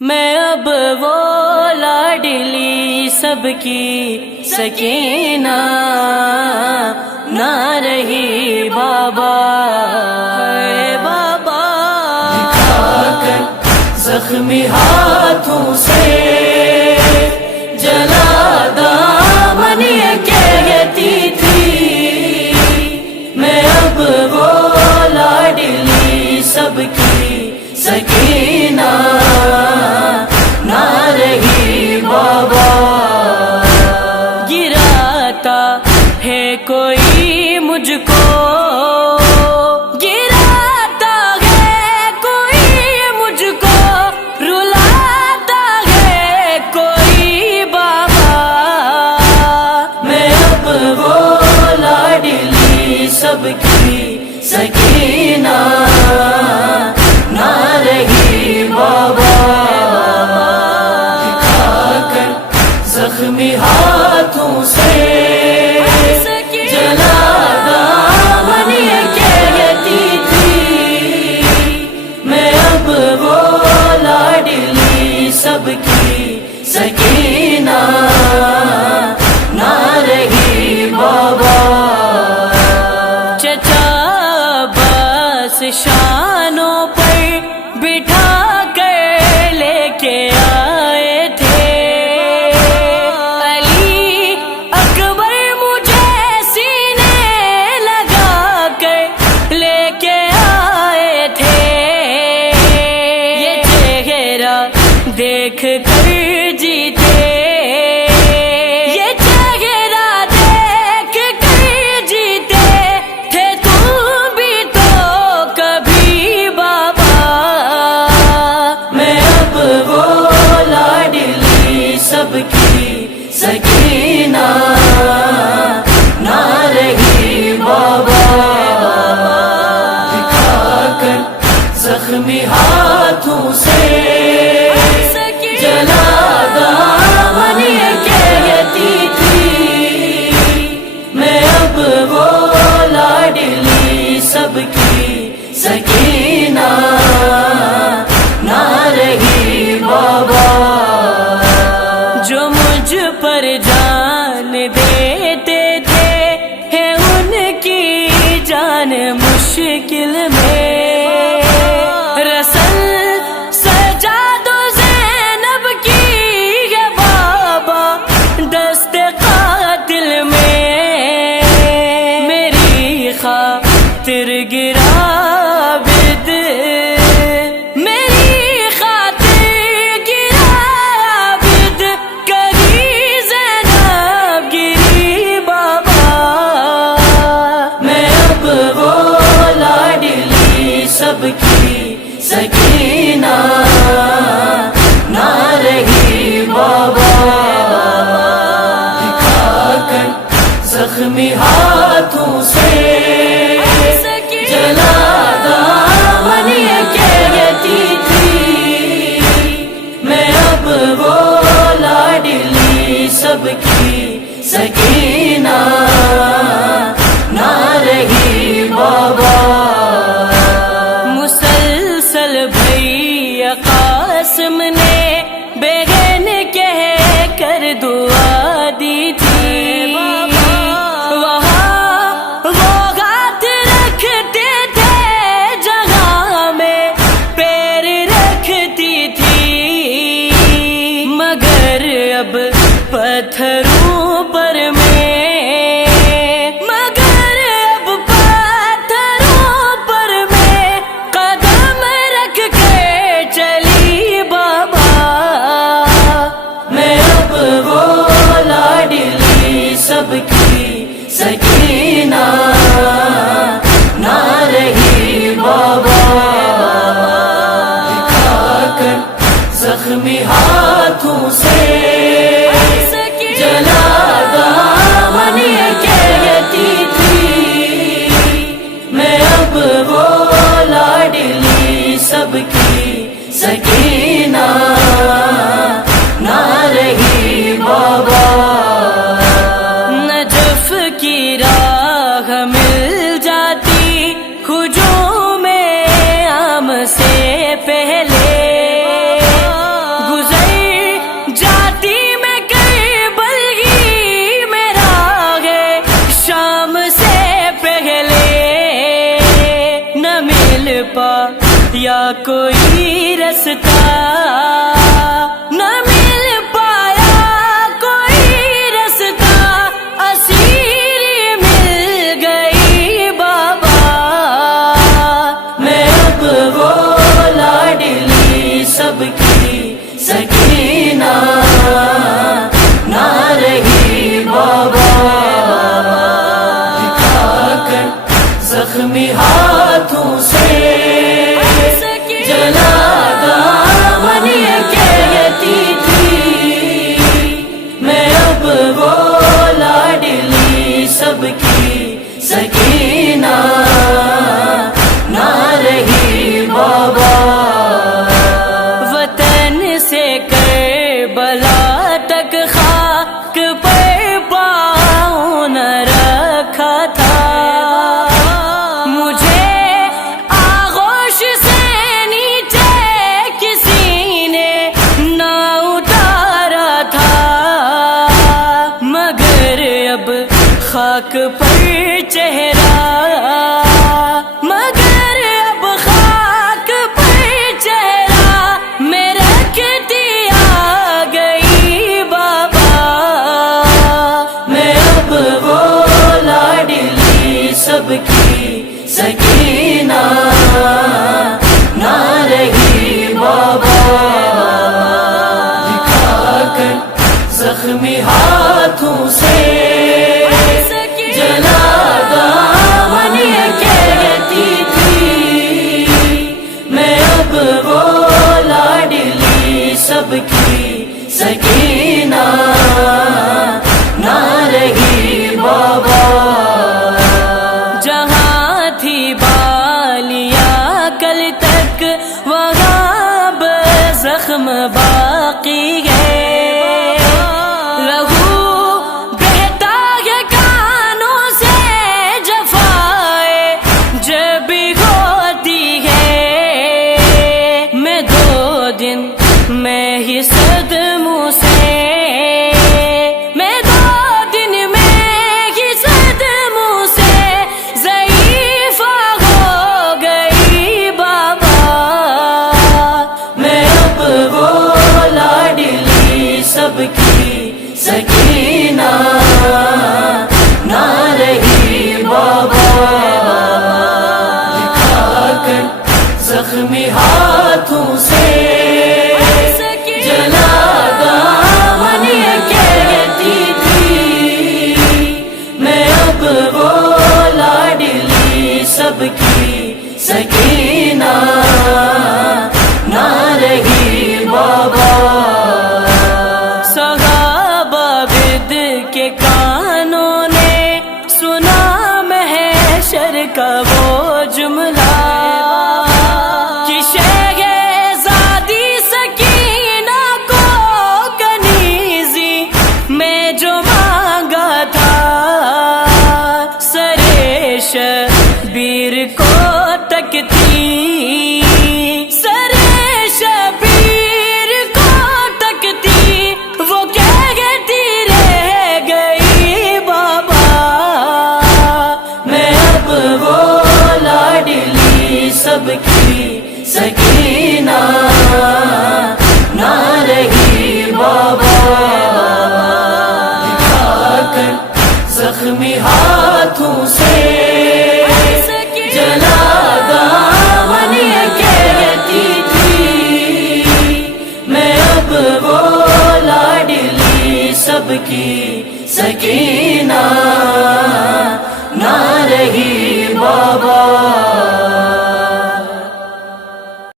میں اب وہ لاڈلی سب کی سکینہ نہ رہی بابا، اے بابا دکھا کر زخمی ہاتھوں سے جلا دامن یہ کہتی تھی، میں اب وہ لاڈلی سب کی سکینہ نہ رہی بابا، گراتا ہے کوئی مجھ کو، گراتا ہے کوئی مجھ کو، رلاتا ہے کوئی بابا، میں اب وہ لاڈلی سب کی سکینہ نہ رہی بابا، زخمی ہاتھوں سے جلا دامن یہ کہتی تھی، میں اب وہ لاڈلی سب کی سکینہ نہ رہی بابا، چچا بس شانوں پر بٹھا کر لے کے آئے تھے، دیکھ کر جیتے یہ چہرہ دیکھ کر جیتے تھے تم بھی تو کبھی بابا، میں اب وہ لاڈلی سب کی سکینہ نہ رہی بابا، دکھا کر زخمی ہاتھوں سے جلا دامن یہ کہتی تھی، میں اب وہ لاڈلی سب کی سکینہ نہ رہی بابا، جو مجھ پر جان دیتے تھے ہے ان کی جان مشکل میں، رسل سجاد زینب کی ہے بابا دست قاتل میں، میری خاطر گرا عابد، میری خاطر گرا عابد، کبھی زینب گری بابا، میں اب وہ لاڈلی سب کی سکینہ نہ رہی بابا، دکھا کر زخمی ہاتھوں سے جلا دامن یہ کہتی تھی، میں اب وہ لاڈلی سب کی سکینہ نہ رہی بابا، مسلسل بھائی قاسم نے بہن کہہ کر دعا دی تھی، وہاں وہ ہاتھ رکھتے تھے جہاں میں پیر رکھتی تھی، مگر اب پتھروں پر سب کی سکینہ نہ رہی بابا، دکھا کر زخمی ہاتھوں سے جلا دامن یہ کہتی تھی، میں اب وہ لاڈلی سب کی سکینہ نہ رہی بابا، کی راہ مل جاتی ہجوم عام سے پہلے، نہ مل پایا کوئی رستہ، اسیری مل گئی بابا، میں اب وہ لاڈلی سب کی سکینہ نہ رہی بابا، دکھا کر زخمی ہاتھوں سے جلا دامن یہ کہتی تھی، میں اب وہ لاڈلی سب کی سکینہ نہ رہی بابا، وطن سے کربلا تک خاک پر پاؤں نہ رکھا تھا، مجھے آغوش سے نیچے کسی نے نہ اتارا تھا، مگر اب خاک پر چہرہ، مگر اب خاک پر چہرہ میں رکھ دیا گئی بابا، میں اب وہ لاڈلی سب کی سکینہ نہ رہی بابا، دکھا کر زخمی ہاتھوں سے جلا دامن یہ کہتی تھی، میں اب وہ لاڈلی سب کی سکینہ نہ رہی بابا، جہاں تھی بالیاں کل تک وہاں اب زخم باقی ہے، لہو بہتا ہے کانوں سے جفائے جب بھی ہوتی ہے، میں 2 دن میں ہی صدموں سے، میں 2 دن میں ہی صدموں سے ضعیفہ ہو گئی بابا، میں اب وہ لاڈلی سب کی سکینہ نہ رہی بابا، دکھا کر زخمی ہاتھوں سے جلا دامن یہ کہتی تھی، میں اب وہ لاڈلی سب کی سکینہ نہ رہی بابا، صحابہ بد کے کانوں نے سنا محشر کا وہ جملہ کہ شہزادی سکینہ کو کنیزی میں جو مانگا تھا، سرے شبیر کو تکتی، سرے شبیر کو تکتی، وہ کہتی رہ گئی بابا، میں اب وہ لاڈلی سب کی سکینہ نہ رہی بابا، دکھا کر زخمی ہاتھوں سے جلا دامن یہ کہتی تھی، میں اب وہ لاڈلی سب کی سکینہ